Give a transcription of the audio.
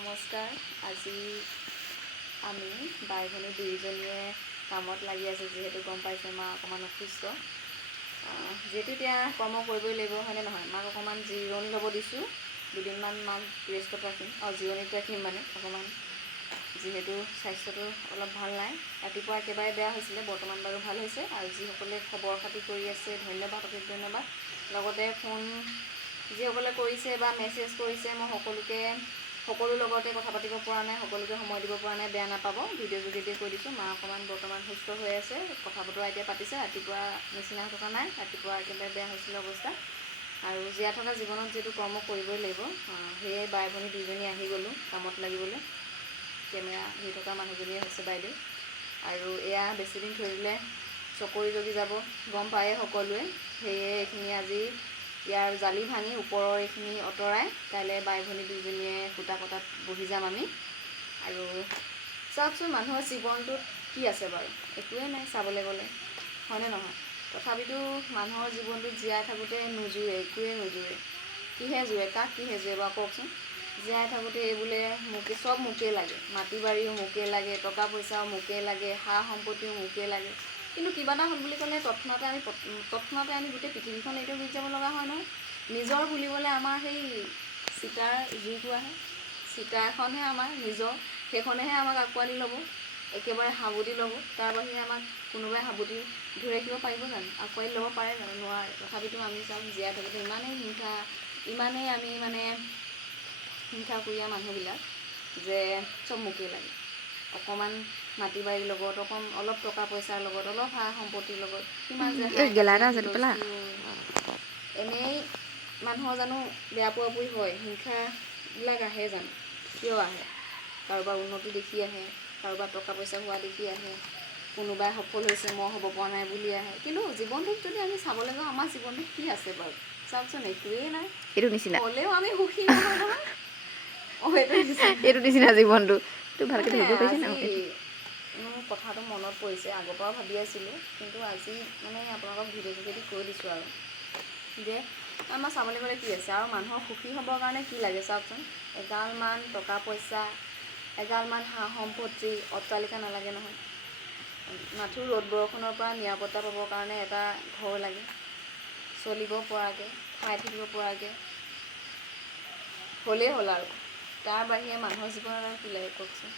নমস্কাৰ। আজি আমি বাই ভনী দুইজনীয়ে কামত লাগি আছোঁ। যিহেতু গম পাইছে মা অকণমান অসুস্থ, যিহেতু এতিয়া কৰ্ম কৰিবই লাগিব, হয়নে নহয়? মাক অকণমান জিৰণি ল'ব দিছোঁ। দুদিনমান মাক ৰেষ্টত ৰাখিম, জিৰণিত ৰাখিম মানে অকণমান, যিহেতু স্বাস্থ্যটো অলপ ভাল নাই। ৰাতিপুৱা একেবাৰে বেয়া হৈছিলে, বৰ্তমান বাৰু ভাল হৈছে। আৰু যিসকলে খবৰ খাতি কৰি আছে ধন্যবাদ, অশেষ ধন্যবাদ। লগতে ফোন যিসকলে কৰিছে বা মেছেজ কৰিছে, মই সকলোৰ লগতে কথা পাতিব পৰা নাই, সকলোকে সময় দিব পৰা নাই, বেয়া নাপাব। ভিডিঅ' যোগেদিয়ে কৈ দিছোঁ, মা অকণমান বৰ্তমান সুস্থ হৈ আছে, কথা বতৰা এতিয়া পাতিছে। ৰাতিপুৱা নিচিনা হৈ থকা নাই, ৰাতিপুৱা একেবাৰে বেয়া হৈছিলে অৱস্থা। আৰু জীয়াই থকা জীৱনত যিহেতু কৰ্ম কৰিবই লাগিব, সেয়ে বাই ভনী দুইজনী আহি গ'লোঁ কামত লাগিবলৈ। কেমেৰা ধৰি থকা মানুহজনীয়ে হৈছে বাইদেউ। আৰু এয়া বেছিদিন থৈ দিলে চকৰি জগি যাব, গম পায়ে সকলোৱে। সেয়ে এইখিনি আজি ইয়াৰ জালি ভাঙি ওপৰৰ এইখিনি আঁতৰাই কাইলৈ বাই ভনী দুইজনীয়ে সূতা কটাত বহি যাম আমি। আৰু চাওকচোন, মানুহৰ জীৱনটোত কি আছে বাৰু? একোৱেই নাই চাবলৈ গ'লে, হয়নে নহয়? তথাপিতো মানুহৰ জীৱনটোত জীয়াই থাকোঁতে নোজোৰে, একোৱেই নোজোৰে। কিহে জোৰে? কাক কিহে জোৰে বাৰু কওকচোন? জীয়াই থাকোঁতে এইবোলে চব মোকেই লাগে, মাটি বাৰীও মোকেই লাগে, টকা পইচাও মোকেই লাগে, সা সম্পত্তিও মোকেই লাগে। কিন্তু কিবা এটা হ'ল বুলি ক'লে তৎক্ষণাতে আমি গোটেই পৃথিৱীখন এৰি গুচি যাব লগা হয় নহয়। নিজৰ বুলিবলৈ আমাৰ সেই চিতাৰ জুইটো আহে, চিতা এখনহে আমাৰ নিজৰ, সেইখনেহে আমাক আঁকোৱালি ল'ব, একেবাৰে সাৱটি ল'ব। তাৰ বাহিৰে আমাক কোনোবাই সাৱটি ধৰি ৰাখিব পাৰিব জানো? আঁকোৱালি ল'ব পাৰে জানো? নোৱাৰে। তথাপিতো আমি চাওক, জীয়াই থাকোঁতে ইমানেই আমি মানে হিংসাকুৰীয়া মানুহবিলাক যে চব মোকেই লাগে। অকণমান মাটি বাৰীৰ লগত, অলপ টকা পইচাৰ লগত, অলপ সা সম্পত্তিৰ লগত কিমান যে এনেই মানুহৰ জানো বেয়া পোৱা পুৰি হয়? হিংসাবিলাক আহে জানো? কিয় আহে? কাৰোবাৰ উন্নতি দেখি আহে, কাৰোবাৰ টকা পইচা হোৱা দেখি আহে, কোনোবাই সফল হৈছে মই হ'ব পৰা নাই বুলি আহে। কিন্তু জীৱনটোত যদি আমি চাবলৈ যাওঁ, আমাৰ জীৱনটোত কি আছে বাৰু? চাওকচোন, একোৱেই নাই। এইটো নিচিনা হ'লেও আমি সুখী নহয় নহয়। এইটো নিচিনা জীৱনটো ভালকৈ ধৰিব পাৰিছে ন? আজি মোৰ কথাটো মনত পৰিছে, আগৰ পৰাও ভাবি আছিলোঁ, কিন্তু আজি মানে আপোনালোকক ভিডিঅ' যোগেদি কৈ দিছোঁ আৰু যে আমাৰ চাবলৈ গ'লে কি আছে আৰু মানুহৰ সুখী হ'বৰ কাৰণে কি লাগে চাওকচোন। এগালমান টকা পইচা, এগালমান সা সম্পত্তি, অট্টালিকা নালাগে নহয়। মাথো ৰ'দ বৰষুণৰ পৰা নিৰাপত্তা পাবৰ কাৰণে এটা ঘৰ লাগে, চলিব পৰাকৈ, খাই থাকিব পৰাকৈ হ'লেই হ'ল আৰু। তাৰ বাহিৰে মানুহৰ জীৱনত আৰু কি লাগে কওকচোন?